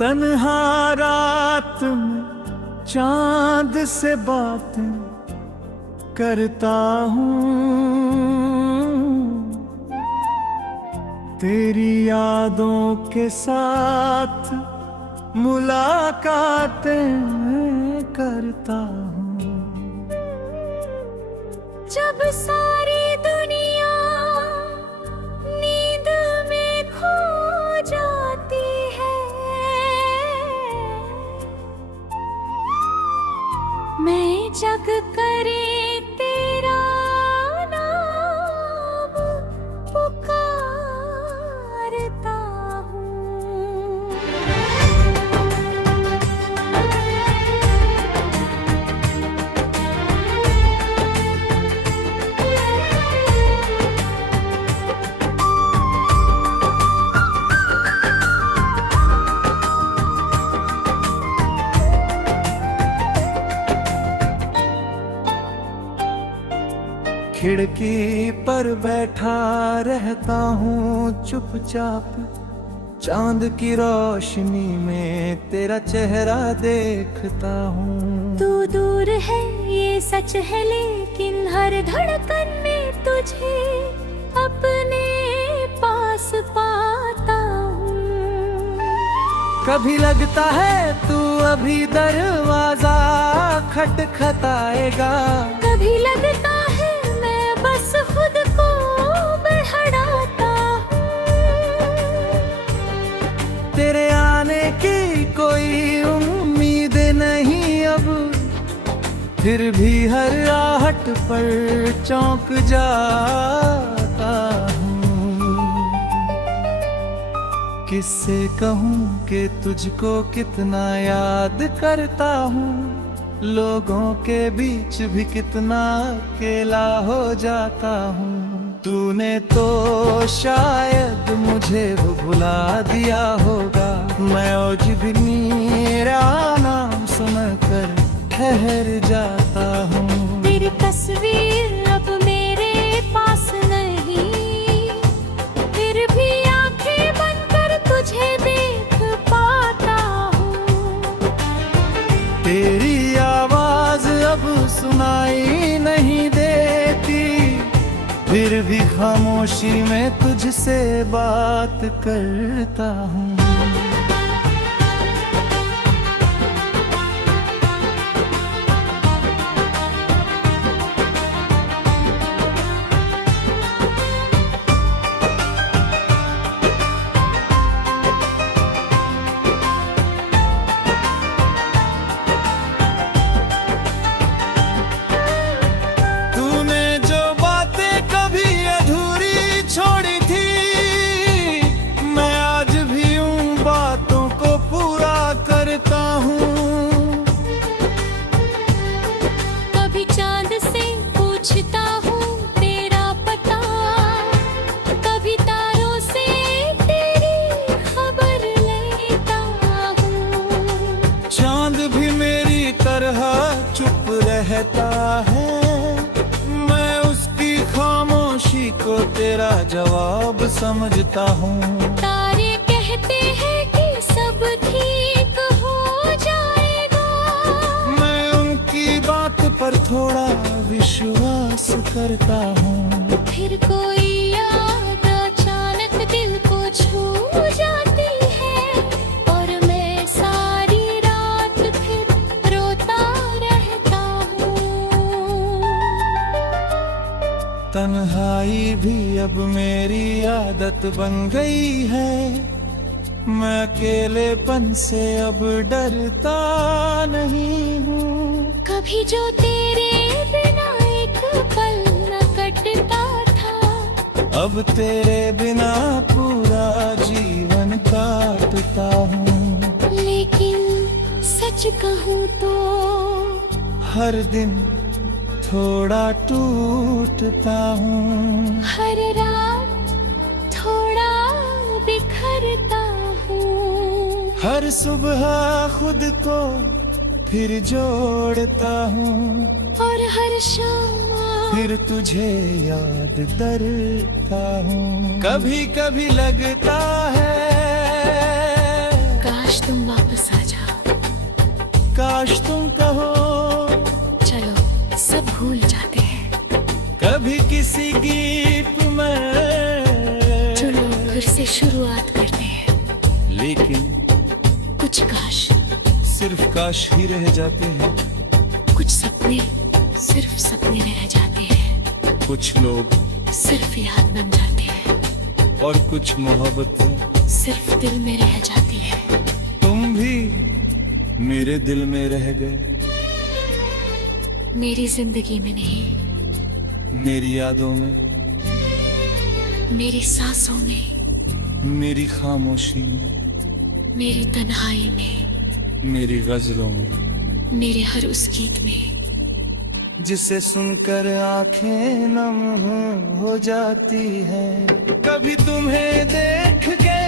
तन्हा रात में चांद से बातें करता हूँ, तेरी यादों के साथ मुलाकातें करता हूँ। जब सारी दुनिया नींद में खो जाती है, मैं जग करे तेरा नाम पुकारता हूँ। खिड़की पर बैठा रहता हूँ चुपचाप, चांद की रोशनी में तेरा चेहरा देखता हूँ। तू दूर है ये सच है, लेकिन हर धड़कन में तुझे अपने पास पाता हूँ। कभी लगता है तू अभी दरवाजा खटखटाएगा, कभी लगता है मैं बस खुद को बहड़ाता हूँ। तेरे आने की कोई उम्मीद नहीं अब, फिर भी हर आहट पर चौंक जाता हूँ। किससे कहूँ कि तुझको कितना याद करता हूँ, लोगों के बीच भी कितना अकेला हो जाता हूँ। तूने तो शायद मुझे भुला दिया होगा, मैं आज भी मेरा नाम सुनकर ठहर जाता हूँ। तेरी तस्वीर अब मेरे पास नहीं, फिर भी आंखें बनकर तुझे देख पाता हूँ। तेरी आवाज अब सुनाई नहीं देती, फिर भी खामोशी में तुझसे बात करता हूँ। चुप रहता है, मैं उसकी खामोशी को तेरा जवाब समझता हूँ। तारे कहते हैं कि सब ठीक हो जाएगा, मैं उनकी बात पर थोड़ा विश्वास करता हूँ। फिर कोई याद अचानक दिल को छू जाती है, और मैं सारी रात फिर रोता रहता हूँ। तन्हाई भी अब मेरी आदत बन गई है, मैं अकेलेपन से अब डरता नहीं हूँ। कभी जो तेरे बिना एक पल न कटता था, अब तेरे बिना पूरा जीवन काटता हूँ। लेकिन सच कहूँ तो हर दिन थोड़ा टूटता हूँ, हर रात थोड़ा बिखरता हूँ। हर सुबह खुद को फिर जोड़ता हूँ, और हर शाम फिर तुझे याद करता हूँ। कभी कभी लगता है काश काश तुम वापस आ जाओ। काश तुम कहो चलो सब भूल जाते हैं। कभी किसी गीत में, चलो फिर से शुरुआत करते हैं। लेकिन कुछ काश, सिर्फ काश ही रह जाते हैं। कुछ सपने सिर्फ सपने रह जाते हैं। कुछ लोग सिर्फ याद बन जाते हैं। और कुछ मोहब्बतें सिर्फ दिल में रह जाती है। तुम भी मेरे दिल में रह गए, मेरी जिंदगी में नहीं, मेरी यादों में, मेरी सांसों में, मेरी खामोशी में, मेरी तन्हाई में, मेरी गजलों में, मेरे हर उस गीत में जिसे सुनकर आंखें नम हो जाती हैं। कभी तुम्हें देख के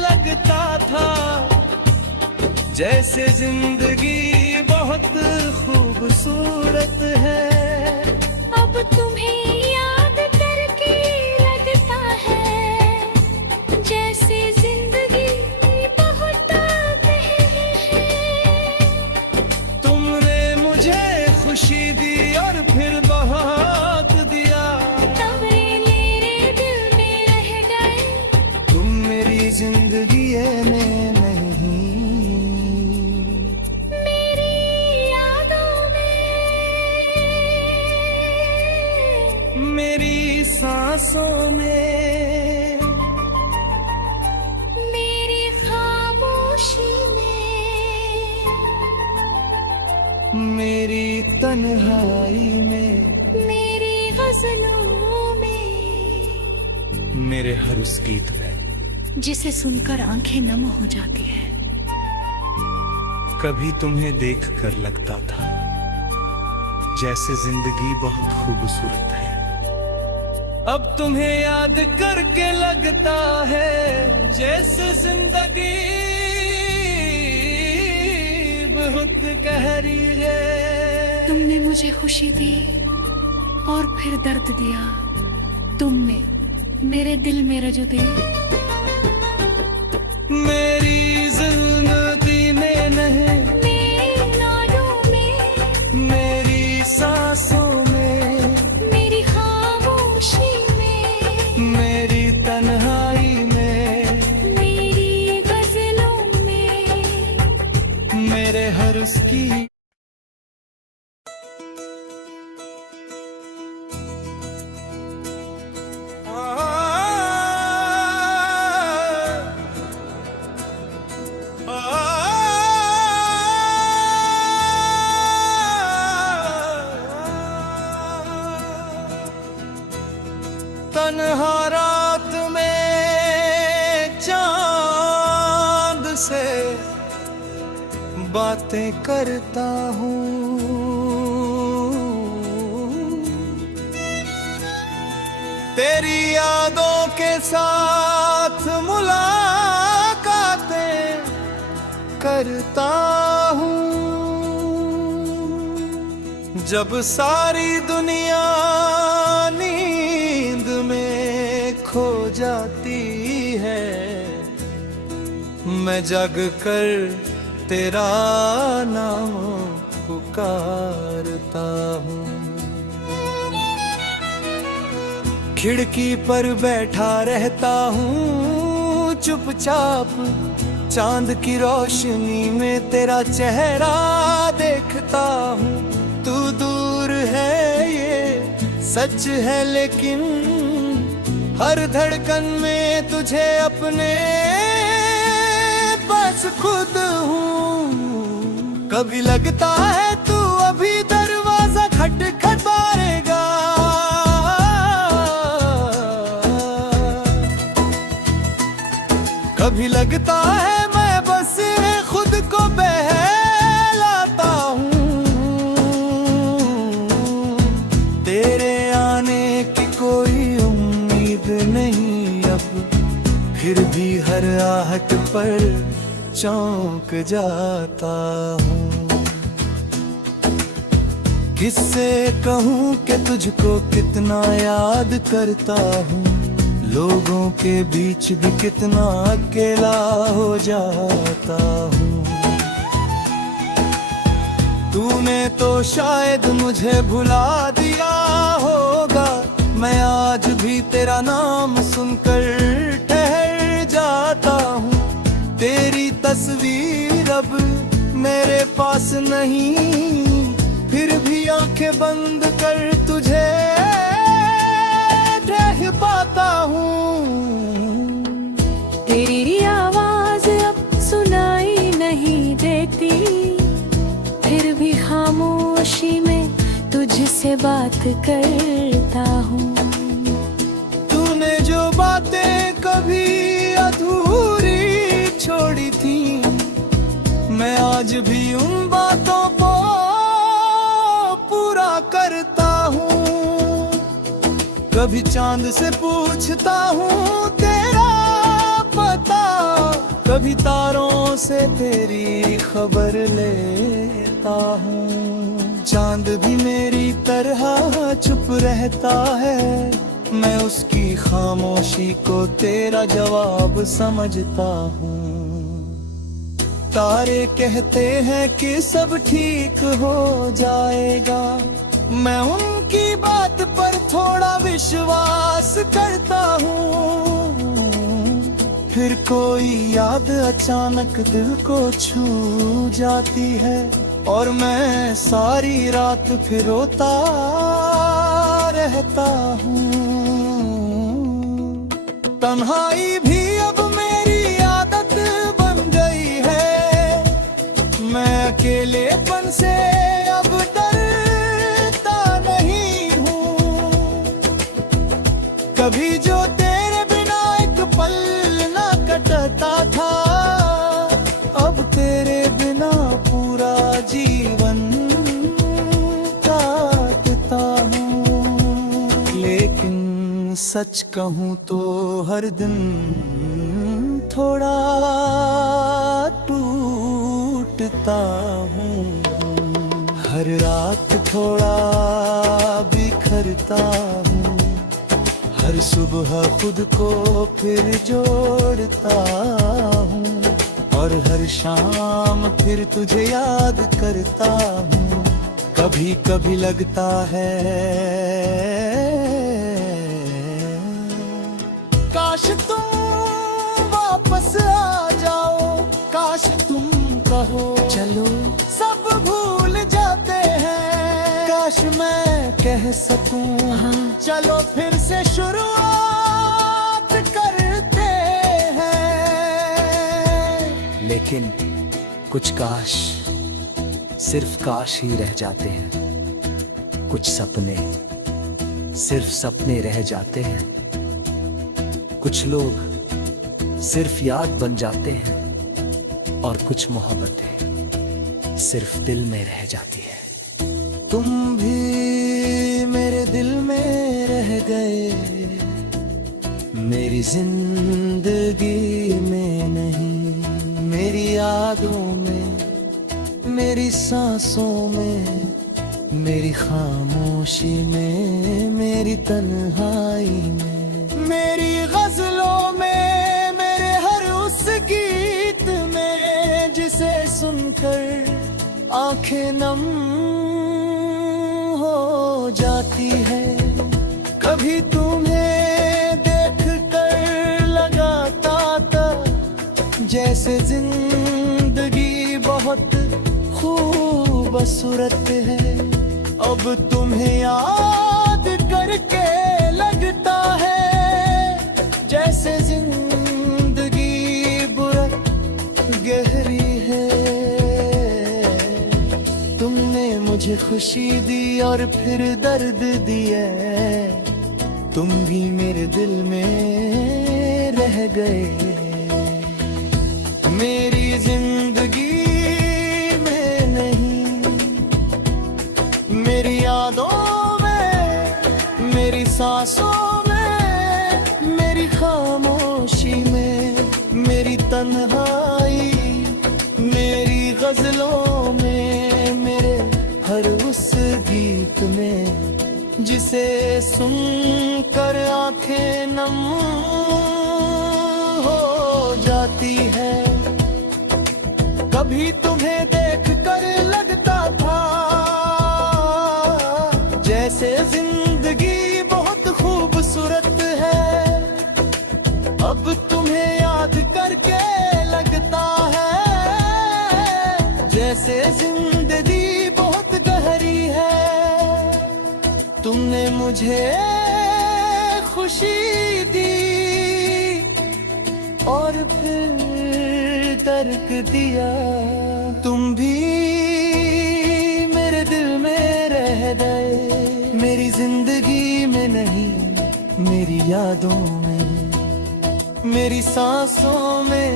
लगता था जैसे जिंदगी बहुत खूबसूरत है। अब तुम्हें याद करके लगता है जैसे जिंदगी बहुत गहरी है। तुमने मुझे खुशी दी और फिर बहुत दिया, तबे मेरे दिल में रह गए। तुम मेरी जिंदगी में नहीं, मेरी यादों में, मेरी सांसों में, मेरी खामोशी में, मेरी तन्हाई में, मेरी गजलों में मेरे हर उस गीत में जिसे सुनकर आंखें नम हो जाती है। कभी तुम्हें देखकर लगता था जैसे जिंदगी बहुत खूबसूरत है। अब तुम्हें याद करके लगता है जैसे जिंदगी बहुत गहरी है। तुमने मुझे खुशी दी और फिर दर्द दिया। तुमने मेरे दिल में रज दी। मेरी जिंदगी में नहीं, मेरी नाड़ों में, मेरी सांसों में, मेरी खामोशी में, मेरी तन्हाई में, मेरी गजलों में मेरे हर उसकी तन्हा रात में चांद से बातें करता हूँ। तेरी यादों के साथ मुलाकातें करता हूँ। जब सारी दुनिया नींद में खो जाती है, मैं जग कर तेरा नाम पुकारता हूँ। खिड़की पर बैठा रहता हूँ चुपचाप, चांद की रोशनी में तेरा चेहरा देखता हूँ। तू दूर है ये सच है, लेकिन हर धड़कन में तुझे अपने पास खुद हूँ। कभी लगता है तू अभी दरवाजा खटखटाएगा, कभी लगता है मैं बस खुद को बहलाता हूँ। तेरे आने की कोई उम्मीद नहीं अब, फिर भी हर आहट पर चौंक जाता हूँ। किससे कहूँ कि तुझको कितना याद करता हूँ, लोगों के बीच भी कितना अकेला हो जाता हूँ। तूने तो शायद मुझे भुला दिया होगा, मैं आज भी तेरा नाम सुनकर ठहर जाता हूँ। तेरी तस्वीर अब मेरे पास नहीं, फिर भी आंखें बंद कर तुझे देख पाता हूँ। तेरी आवाज अब सुनाई नहीं देती, फिर भी खामोशी में तुझसे बात करता हूँ। तूने जो बातें कभी अधूरी छोड़ी थी, मैं आज भी उन बातों को पूरा करता हूँ। कभी चांद से पूछता हूँ तेरा पता, कभी तारों से तेरी खबर लेता हूँ। चांद भी मेरी तरह चुप रहता है, मैं उसकी खामोशी को तेरा जवाब समझता हूँ। तारे कहते हैं कि सब ठीक हो जाएगा, मैं उनकी बात पर थोड़ा विश्वास करता हूँ। फिर कोई याद अचानक दिल को छू जाती है, और मैं सारी रात फिर रोता रहता हूँ। तन्हाई भी अब मेरी आदत बन गई है, मैं अकेलेपन से अब डरता नहीं हूँ। कभी जो तेरे बिना एक पल ना कटता था, अब तेरे बिना पूरा जीवन काटता हूँ। लेकिन सच कहूँ तो हर दिन थोड़ा टूटता हूँ, हर रात थोड़ा बिखरता हूँ, हर सुबह खुद को फिर जोड़ता हूँ, और हर शाम फिर तुझे याद करता हूँ। कभी कभी लगता है काश तुम वापस आ जाओ, काश तुम कहो चलो सब भूल जाते हैं। काश मैं कह सकूं चलो फिर से शुरुआत करते हैं। लेकिन कुछ काश सिर्फ काश ही रह जाते हैं, कुछ सपने सिर्फ सपने रह जाते हैं, कुछ लोग सिर्फ याद बन जाते हैं, और कुछ मोहब्बतें सिर्फ दिल में रह जाती है। तुम भी मेरे दिल में रह गए, मेरी जिंदगी में नहीं, मेरी यादों में, मेरी सांसों में, मेरी खामोशी में, मेरी तन्हाई में, मेरी गजलों में, मेरे हर उस गीत में जिसे सुनकर आंखें नम हो जाती है। कभी तुम्हें देख कर लगाता था जैसे जिंदगी बहुत खूबसूरत है, अब तुम्हें याद करके लगता है जैसे जिंदगी बहुत गहरी है। तुमने मुझे खुशी दी और फिर दर्द दिया, तुम भी मेरे दिल में रह गए। मेरी जिंदगी में नहीं, मेरी यादों में, मेरी सांसों में, मेरी खामोशी में, मेरी तन्हाई, मेरी गजलों में, मेरे हर उस गीत में जिसे सुन कर आंखें नम हो जाती है। कभी तुम्हें देख कर लगता था जैसे जिंदगी बहुत खूबसूरत है। अब तुम्हें याद करके लगता है जैसे जिंदगी बहुत गहरी है। तुमने मुझे खुशी दी और फिर दर्द दिया। तुम भी मेरे दिल में रह गए, मेरी जिंदगी में नहीं, मेरी यादों में, मेरी सांसों में,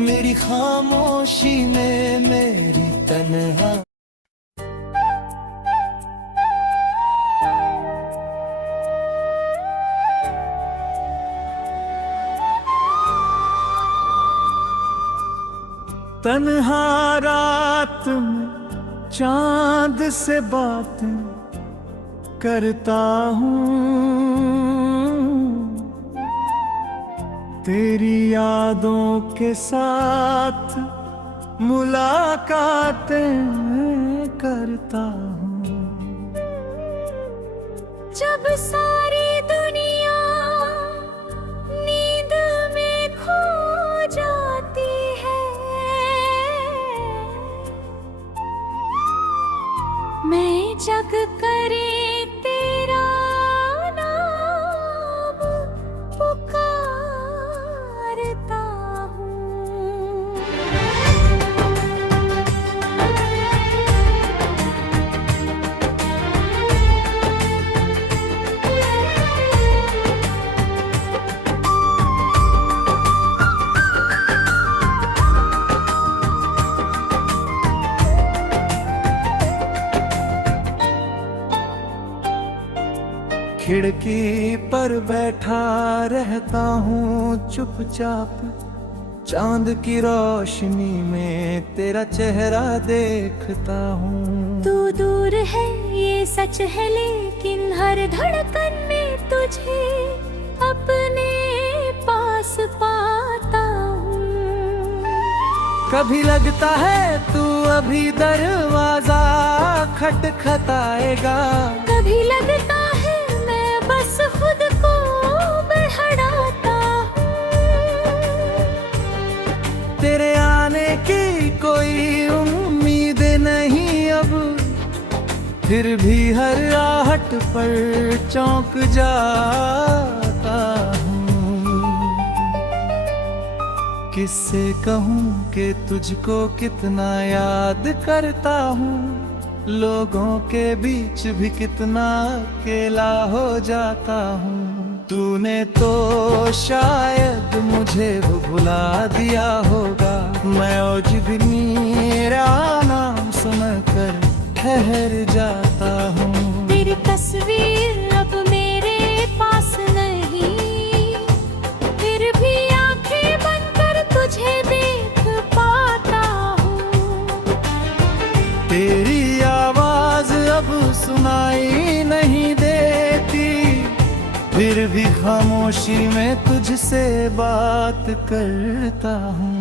मेरी खामोशी में, मेरी तन्हा। तन्हा रात में चांद से बातें करता हूँ, तेरी यादों के साथ मुलाकातें करता हूँ। जब सारी दुनिया नींद में खो जाती है, मैं जग करे तेरा नाम पुकारता हूँ। खिड़की पर बैठा रहता हूँ चुपचाप, चांद की रोशनी में तेरा चेहरा देखता हूँ। तू दूर है ये सच है, लेकिन हर धड़कन में तुझे अपने पास पाता हूँ। कभी लगता है तू अभी दरवाजा खटखटाएगा, कभी लगता है मैं बस खुद को बहड़ाता हूँ। तेरे आने की कोई उम्मीद नहीं अब, फिर भी हर आहट पर चौंक जाता हूँ। किससे कहूँ कि तुझको कितना याद करता हूँ, लोगों के बीच भी कितना अकेला हो जाता हूँ। तूने तो शायद मुझे वो भुला दिया होगा, मैं आज भी मेरा नाम सुनकर ठहर जाता हूँ। तेरी तस्वीर अब मेरे पास नहीं, फिर भी आंखें बंद कर तुझे देख पाता हूँ। तेरी आवाज अब सुनाई नहीं देती, फिर भी खामोशी में तुझसे बात करता हूँ।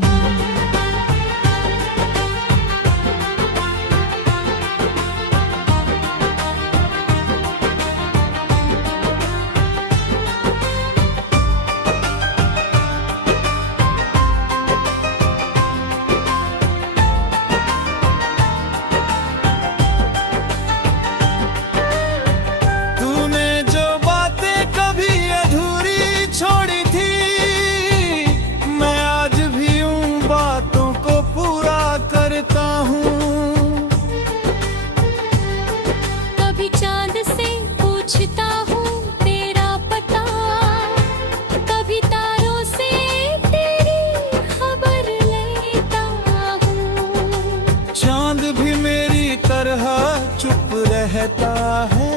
चुप रहता है,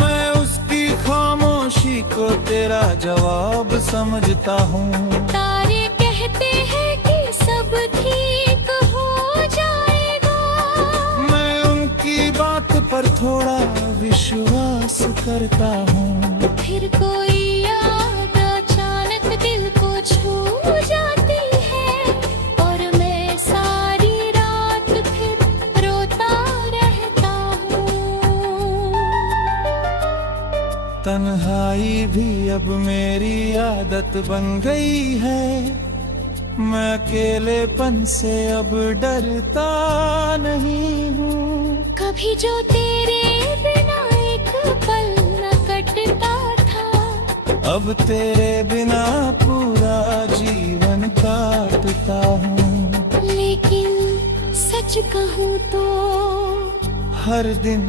मैं उसकी खामोशी को तेरा जवाब समझता हूँ। तारे कहते हैं कि सब ठीक हो जाएगा, मैं उनकी बात पर थोड़ा विश्वास करता हूँ। कोई याद अचानक दिल को छू जाती है, और मैं सारी रात फिर रोता रहता हूँ। तन्हाई भी अब मेरी आदत बन गई है, मैं अकेलेपन से अब डरता नहीं हूँ। कभी जो तेरे बिना एक पल न कटता था, अब तेरे बिना पूरा जीवन काटता हूँ। लेकिन सच कहूँ तो हर दिन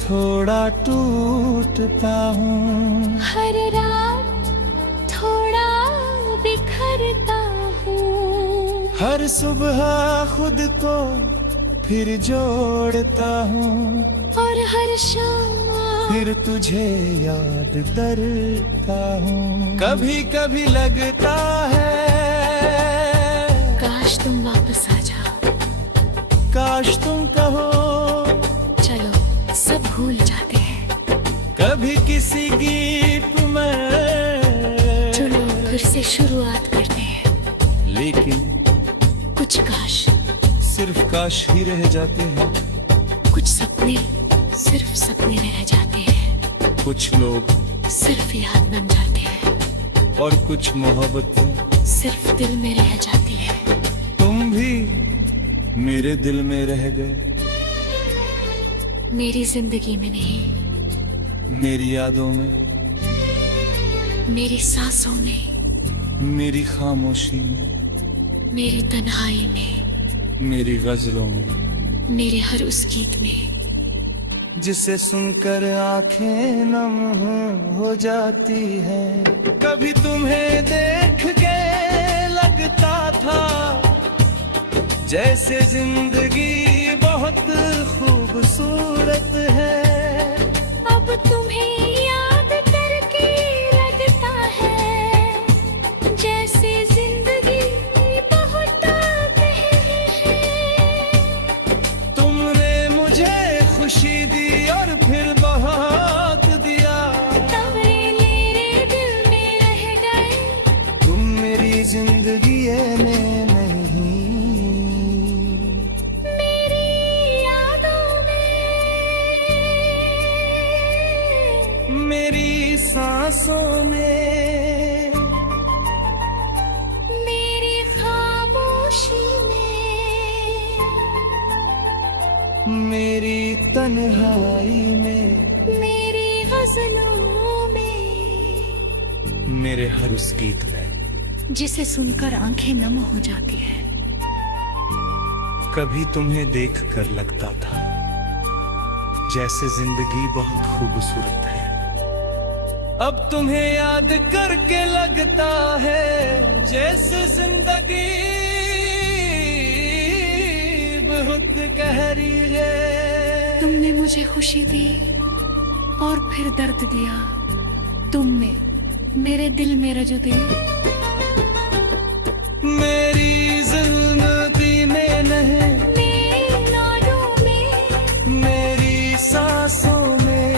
थोड़ा टूटता हूँ, हर रात थोड़ा बिखरता हूँ। हर सुबह खुद को फिर जोड़ता हूँ, और हर शाम फिर तुझे याद करता हूँ। कभी कभी लगता है काश तुम वापस आ जाओ, काश तुम कहो चलो सब भूल जाते हैं। कभी किसी गीत में, चलो फिर से शुरुआत करते हैं। लेकिन कुछ काश सिर्फ काश ही रह जाते हैं। कुछ सपने सिर्फ सपने में रह जाते हैं, कुछ लोग सिर्फ याद बन जाते हैं, और कुछ मोहब्बतें सिर्फ दिल में रह जाती है। तुम भी मेरे दिल में रह गए, मेरी जिंदगी में नहीं, मेरी यादों में, मेरी सांसों में, मेरी खामोशी में, मेरी तन्हाई में, मेरी गजलों में, मेरे हर उस गीत में जिसे सुनकर आंखें नम हो जाती है। कभी तुम्हें देख के लगता था जैसे जिंदगी बहुत खूबसूरत है। अब तुम्हें याद करके लगता है जैसे जिंदगी बहुत गहरी है। तुमने मुझे खुशी दी और फिर बहुत दिया, तब मेरे दिल में रह गए, तुम मेरी जिंदगी में नहीं, मेरी यादों में, मेरी सांसों में, मेरी खामोशी में, मेरी तन्हाई में, मेरी गजलों में, मेरे हर उस गीत में। जिसे सुनकर आंखें नम हो जाती है। कभी तुम्हें देखकर लगता था जैसे जिंदगी बहुत खूबसूरत है। अब तुम्हें याद करके लगता है जैसे जिंदगी बहुत गहरी है। तुमने मुझे खुशी दी और फिर दर्द दिया, तुमने मेरे दिल में रज दी। मेरी जिंदगी में नहीं, मेरी यादों में, मेरी सांसों में,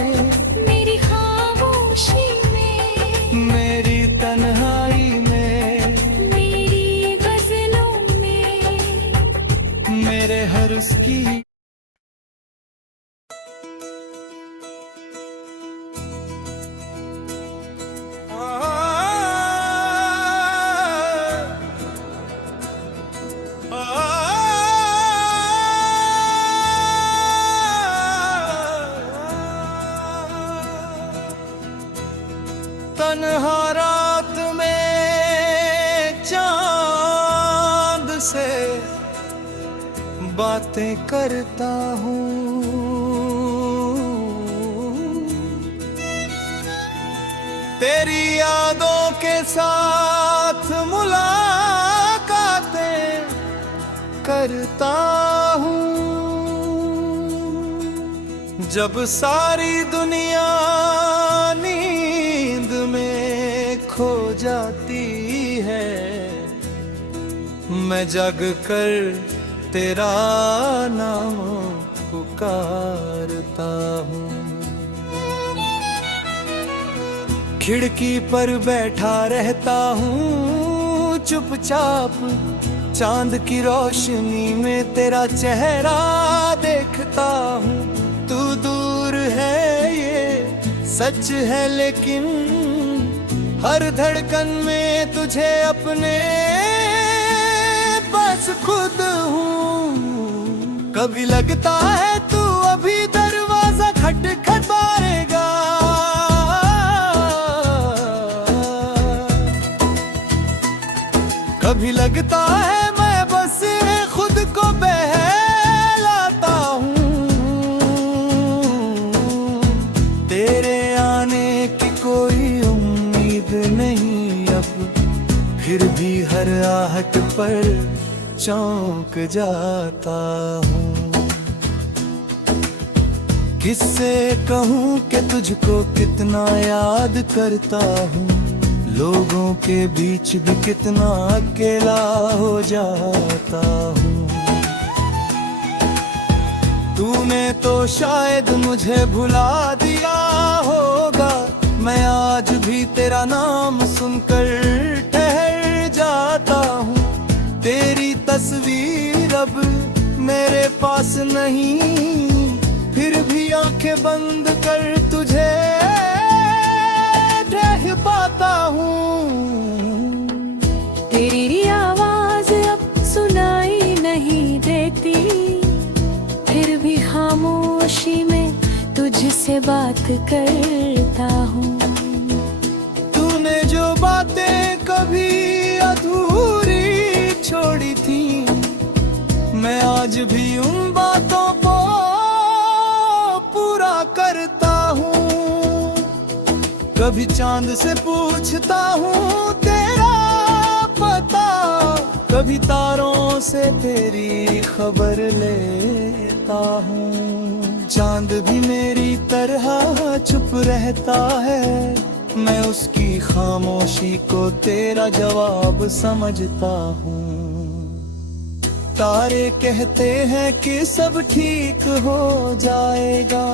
मेरी खामोशी में, मेरी तन्हाई में, मेरी गजलों में, मेरे हर उसकी तन्हा रात में चांद से बातें करता हूँ। तेरी यादों के साथ मुलाकातें करता हूँ। जब सारी दुनिया नींद में खो जाती है, मैं जग कर तेरा नाम पुकारता हूँ। खिड़की पर बैठा रहता हूँ चुपचाप, चांद की रोशनी में तेरा चेहरा देखता हूँ। तू दूर है ये सच है, लेकिन हर धड़कन में तुझे अपने पास खुद हूँ। कभी लगता है तू अभी दरवाजा खटखटाएगा, कभी लगता है मैं बस खुद को बहलाता हूँ। तेरे आने की कोई उम्मीद नहीं अब, फिर भी हर आहट पर चौंक जाता हूँ। किससे कहूँ कि तुझको कितना याद करता हूँ, लोगों के बीच भी कितना अकेला हो जाता हूँ। तूने तो शायद मुझे भुला दिया होगा, मैं आज भी तेरा नाम सुनकर ठहर जाता हूँ। तेरी तस्वीर अब मेरे पास नहीं, फिर भी आंखें बंद कर तुझे देख पाता हूँ। तेरी आवाज अब सुनाई नहीं देती, फिर भी खामोशी में तुझसे बात करता हूँ। तूने जो बातें कभी अधूरी छोड़ी थी, मैं आज भी उन बातों को पूरा करता हूँ। कभी चांद से पूछता हूँ तेरा पता, कभी तारों से तेरी खबर लेता हूँ। चांद भी मेरी तरह चुप रहता है, मैं उसकी खामोशी को तेरा जवाब समझता हूँ। तारे कहते हैं कि सब ठीक हो जाएगा,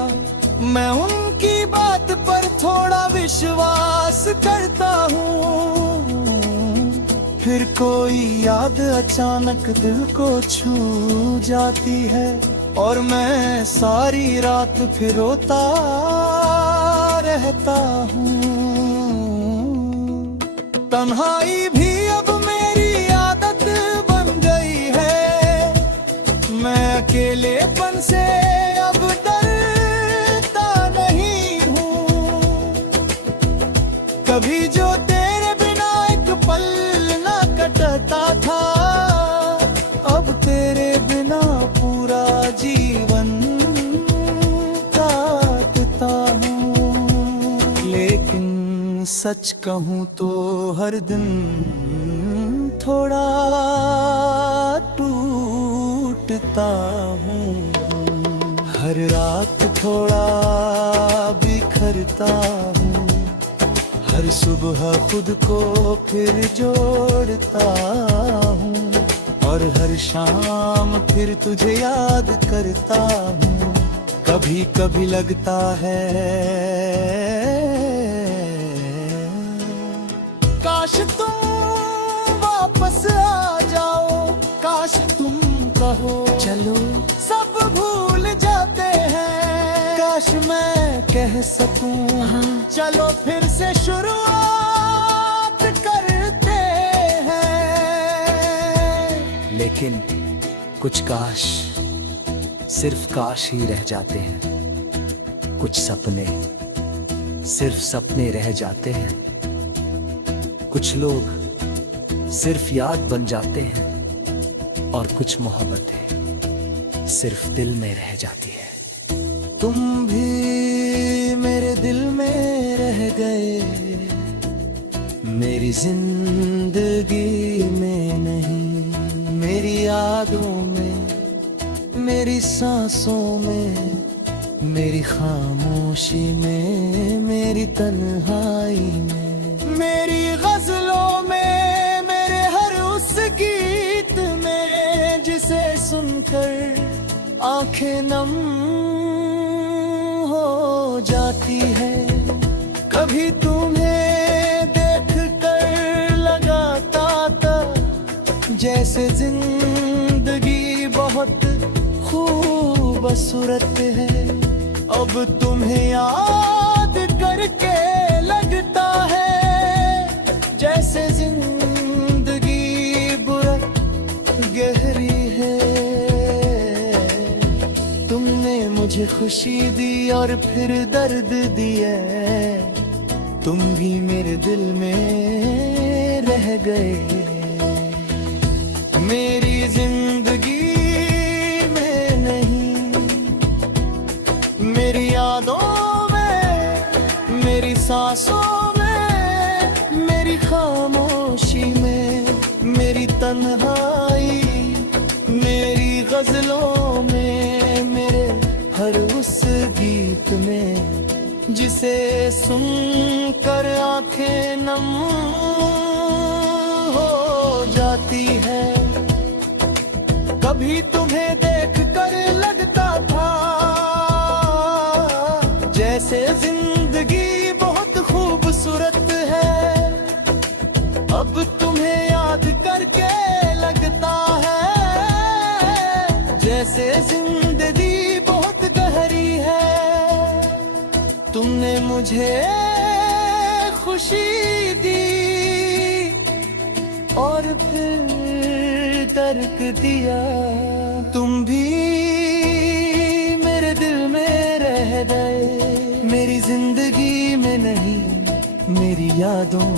मैं उनकी बात पर थोड़ा विश्वास करता हूँ। फिर कोई याद अचानक दिल को छू जाती है, और मैं सारी रात फिर रोता रहता हूँ। तन्हाई भी अब मेरी आदत बन गई है, मैं अकेलेपन से अब डरता नहीं हूँ। कभी जो तेरे बिना एक पल ना कटता था, अब तेरे बिना पूरा जीवन काटता हूँ। लेकिन सच कहूँ तो हर दिन थोड़ा टूटता हूँ, हर रात थोड़ा बिखरता हूँ, हर सुबह खुद को फिर जोड़ता हूँ, और हर शाम फिर तुझे याद करता हूँ। कभी कभी लगता है काश तुम वापस आ जाओ, काश तुम कहो चलो सब भूल जाते हैं, काश मैं कह सकूं हाँ, चलो फिर से शुरुआत करते हैं। लेकिन कुछ काश सिर्फ काश ही रह जाते हैं, कुछ सपने सिर्फ सपने रह जाते हैं, कुछ लोग सिर्फ याद बन जाते हैं, और कुछ मोहब्बतें सिर्फ दिल में रह जाती है। तुम भी मेरे दिल में रह गए, मेरी जिंदगी में नहीं, मेरी यादों में, मेरी सांसों में, मेरी खामोशी में, मेरी तन्हाई में, मेरी गजलों में, मेरे हर उस गीत में जिसे सुनकर आंखें नम हो जाती है। कभी तुम्हें जैसे जिंदगी बहुत खूबसूरत है, अब तुम्हें याद करके लगता है जैसे जिंदगी बहुत गहरी है। तुमने मुझे खुशी दी और फिर दर्द दिया, तुम भी मेरे दिल में रह गए। मेरी जिंदगी में नहीं, मेरी यादों में, मेरी सांसों में, मेरी खामोशी में, मेरी तन्हाई, मेरी गजलों में, मेरे हर उस गीत में जिसे सुनकर आंखें नम हो जाती है। कभी तुम्हें देखकर लगता था जैसे जिंदगी बहुत खूबसूरत है, अब तुम्हें याद करके लगता है जैसे जिंदगी बहुत गहरी है। तुमने मुझे खुशी दी और फिर तर्क दिया, तुम भी मेरे दिल में रह गए। मेरी जिंदगी में नहीं, मेरी यादों